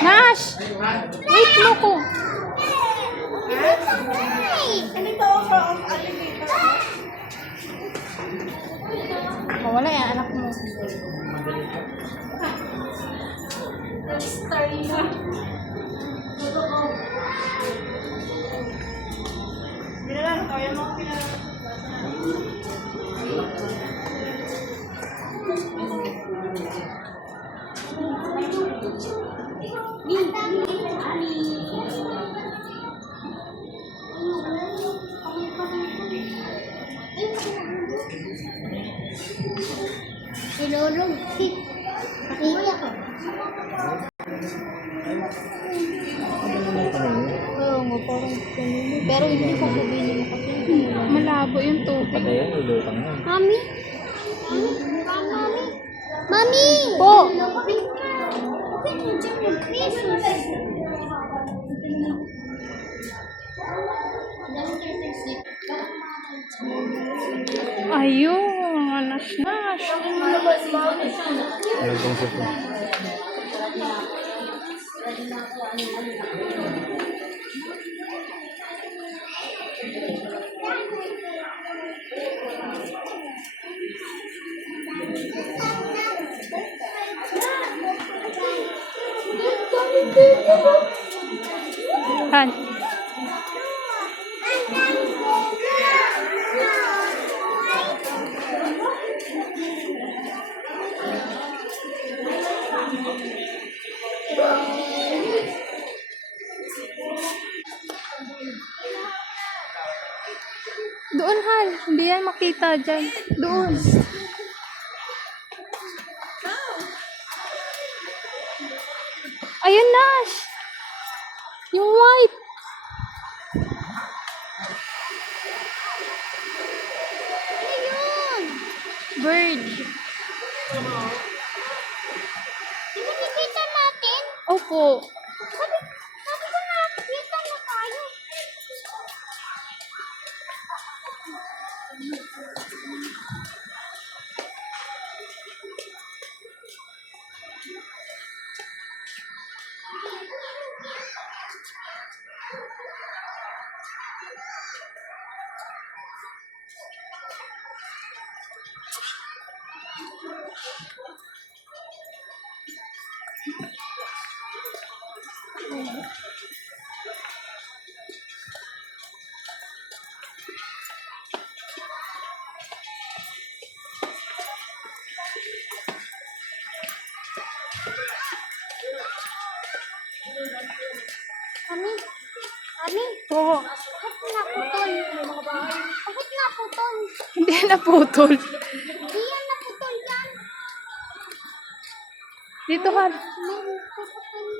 Nash! Wait mo ko. Wala yan, anak mo. Story na. Binalang tayo mga Sinulog. Nakita ko. Oo nga, parang sinulog. Pero hindi ko sabihin mo kasi. Malabo yung tubig. Mami? Mami? Mami! Po! Ayun, nash. Han. Doon, Han. Hindi yan makita dyan. Doon. Ayun, Nash! Yung white! Ayun! Bird. Di ba nakita natin? Opo. Sabi ko nakita na tayo. Kami? Oo. Bakit naputol? Bakit naputol? Hindi naputol. Hindi yan naputol yan. Dito, Han. Meron naputol.